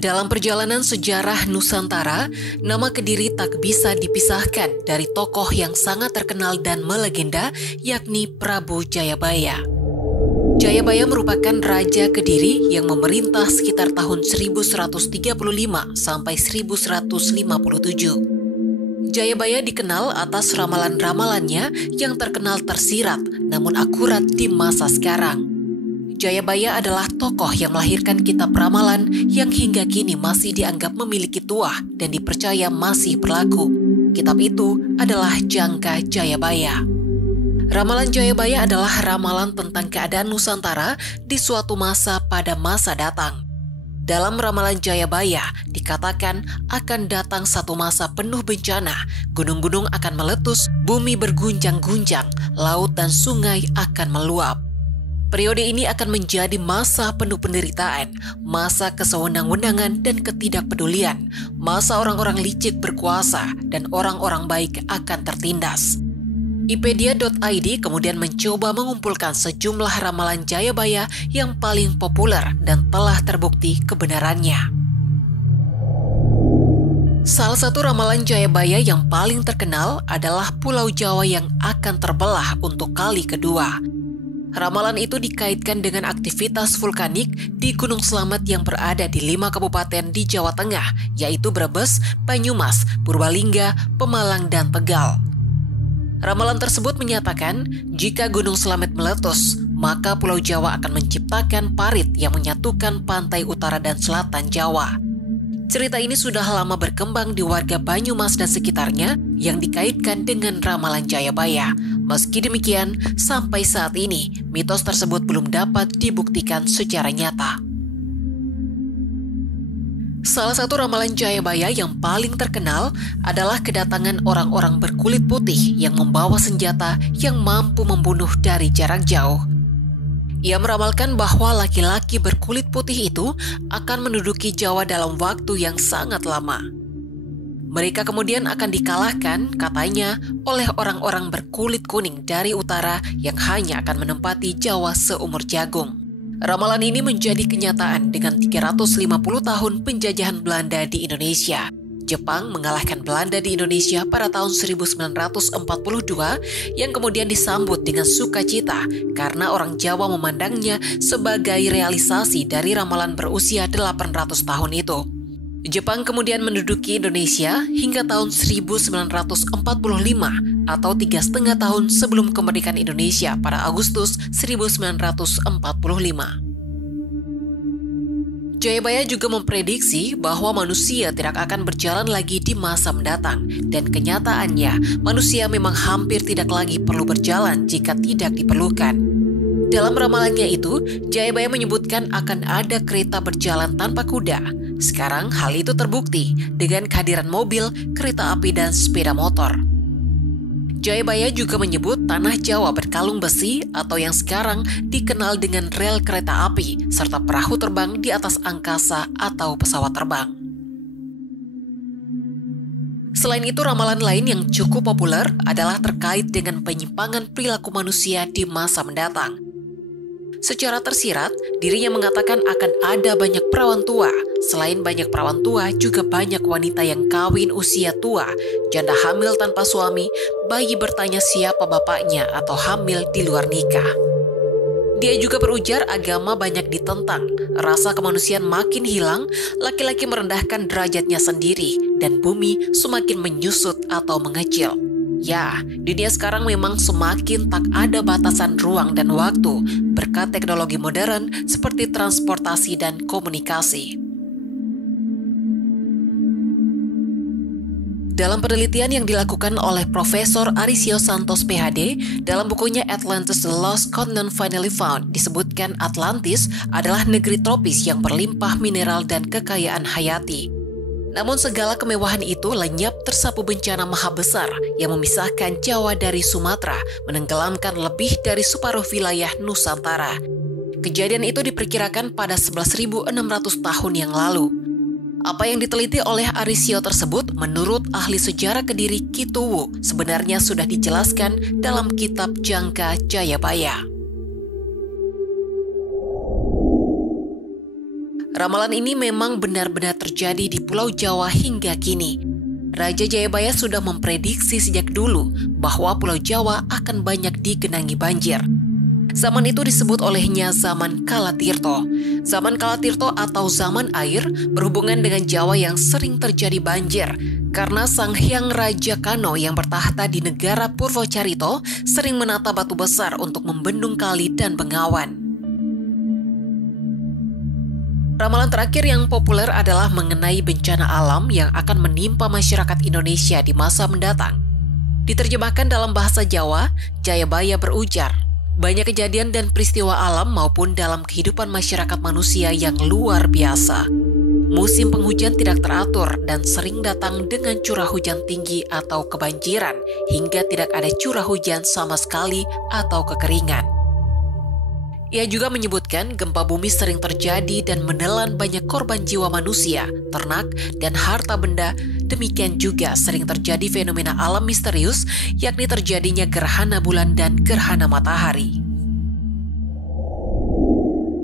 Dalam perjalanan sejarah Nusantara, nama Kediri tak bisa dipisahkan dari tokoh yang sangat terkenal dan melegenda, yakni Prabu Jayabaya. Jayabaya merupakan Raja Kediri yang memerintah sekitar tahun 1135 sampai 1157. Jayabaya dikenal atas ramalan-ramalannya yang terkenal tersirat namun akurat di masa sekarang. Jayabaya adalah tokoh yang melahirkan kitab ramalan yang hingga kini masih dianggap memiliki tuah dan dipercaya masih berlaku. Kitab itu adalah Jangka Jayabaya. Ramalan Jayabaya adalah ramalan tentang keadaan Nusantara di suatu masa pada masa datang. Dalam ramalan Jayabaya dikatakan akan datang satu masa penuh bencana, gunung-gunung akan meletus, bumi berguncang-guncang, laut dan sungai akan meluap. Periode ini akan menjadi masa penuh penderitaan, masa kesewenang-wenangan dan ketidakpedulian, masa orang-orang licik berkuasa dan orang-orang baik akan tertindas. Ipedia.id kemudian mencoba mengumpulkan sejumlah ramalan Jayabaya yang paling populer dan telah terbukti kebenarannya. Salah satu ramalan Jayabaya yang paling terkenal adalah Pulau Jawa yang akan terbelah untuk kali kedua. Ramalan itu dikaitkan dengan aktivitas vulkanik di Gunung Slamet yang berada di 5 kabupaten di Jawa Tengah, yaitu Brebes, Banyumas, Purbalingga, Pemalang, dan Tegal. Ramalan tersebut menyatakan jika Gunung Slamet meletus, maka Pulau Jawa akan menciptakan parit yang menyatukan pantai utara dan selatan Jawa. Cerita ini sudah lama berkembang di warga Banyumas dan sekitarnya yang dikaitkan dengan ramalan Jayabaya. Meski demikian, sampai saat ini, mitos tersebut belum dapat dibuktikan secara nyata. Salah satu ramalan Jayabaya yang paling terkenal adalah kedatangan orang-orang berkulit putih yang membawa senjata yang mampu membunuh dari jarak jauh. Ia meramalkan bahwa laki-laki berkulit putih itu akan menduduki Jawa dalam waktu yang sangat lama. Mereka kemudian akan dikalahkan, katanya, oleh orang-orang berkulit kuning dari utara yang hanya akan menempati Jawa seumur jagung. Ramalan ini menjadi kenyataan dengan 350 tahun penjajahan Belanda di Indonesia. Jepang mengalahkan Belanda di Indonesia pada tahun 1942 yang kemudian disambut dengan sukacita karena orang Jawa memandangnya sebagai realisasi dari ramalan berusia 800 tahun itu. Jepang kemudian menduduki Indonesia hingga tahun 1945 atau 3,5 tahun sebelum kemerdekaan Indonesia pada Agustus 1945. Jayabaya juga memprediksi bahwa manusia tidak akan berjalan lagi di masa mendatang dan kenyataannya manusia memang hampir tidak lagi perlu berjalan jika tidak diperlukan. Dalam ramalannya itu, Jayabaya menyebutkan akan ada kereta berjalan tanpa kuda. Sekarang hal itu terbukti dengan kehadiran mobil, kereta api, dan sepeda motor. Jayabaya juga menyebut tanah Jawa berkalung besi atau yang sekarang dikenal dengan rel kereta api serta perahu terbang di atas angkasa atau pesawat terbang. Selain itu, ramalan lain yang cukup populer adalah terkait dengan penyimpangan perilaku manusia di masa mendatang. Secara tersirat, dirinya mengatakan akan ada banyak perawan tua. Selain banyak perawan tua, juga banyak wanita yang kawin usia tua, janda hamil tanpa suami, bayi bertanya siapa bapaknya atau hamil di luar nikah. Dia juga berujar agama banyak ditentang, rasa kemanusiaan makin hilang, laki-laki merendahkan derajatnya sendiri, dan bumi semakin menyusut atau mengecil. Ya, dunia sekarang memang semakin tak ada batasan ruang dan waktu berkat teknologi modern seperti transportasi dan komunikasi. Dalam penelitian yang dilakukan oleh Profesor Arisio Santos PhD, dalam bukunya Atlantis The Lost Continent Finally Found, disebutkan Atlantis adalah negeri tropis yang berlimpah mineral dan kekayaan hayati. Namun segala kemewahan itu lenyap tersapu bencana maha besar yang memisahkan Jawa dari Sumatera, menenggelamkan lebih dari separuh wilayah Nusantara. Kejadian itu diperkirakan pada 11.600 tahun yang lalu. Apa yang diteliti oleh Arisio tersebut menurut ahli sejarah Kediri Kituwu sebenarnya sudah dijelaskan dalam kitab Jangka Jayabaya. Ramalan ini memang benar-benar terjadi di Pulau Jawa hingga kini. Raja Jayabaya sudah memprediksi sejak dulu bahwa Pulau Jawa akan banyak digenangi banjir. Zaman itu disebut olehnya zaman Kalatirto. Zaman Kalatirto atau zaman air berhubungan dengan Jawa yang sering terjadi banjir karena Sang Hyang Raja Kano yang bertahta di negara Purwocarito sering menata batu besar untuk membendung kali dan bengawan. Ramalan terakhir yang populer adalah mengenai bencana alam yang akan menimpa masyarakat Indonesia di masa mendatang. Diterjemahkan dalam bahasa Jawa, Jayabaya berujar, banyak kejadian dan peristiwa alam maupun dalam kehidupan masyarakat manusia yang luar biasa. Musim penghujan tidak teratur dan sering datang dengan curah hujan tinggi atau kebanjiran, hingga tidak ada curah hujan sama sekali atau kekeringan. Ia juga menyebutkan gempa bumi sering terjadi dan menelan banyak korban jiwa manusia, ternak, dan harta benda. Demikian juga sering terjadi fenomena alam misterius, yakni terjadinya gerhana bulan dan gerhana matahari.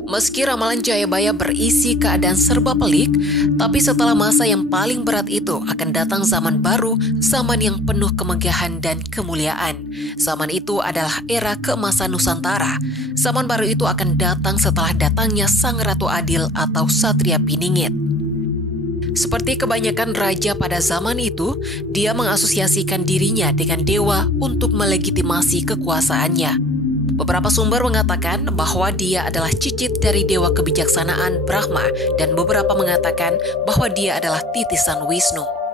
Meski ramalan Jayabaya berisi keadaan serba pelik, tapi setelah masa yang paling berat itu akan datang zaman baru, zaman yang penuh kemegahan dan kemuliaan. Zaman itu adalah era keemasan Nusantara. Zaman baru itu akan datang setelah datangnya Sang Ratu Adil atau Satria Piningit. Seperti kebanyakan raja pada zaman itu, dia mengasosiasikan dirinya dengan dewa untuk melegitimasi kekuasaannya. Beberapa sumber mengatakan bahwa dia adalah cicit dari dewa kebijaksanaan Brahma dan beberapa mengatakan bahwa dia adalah titisan Wisnu.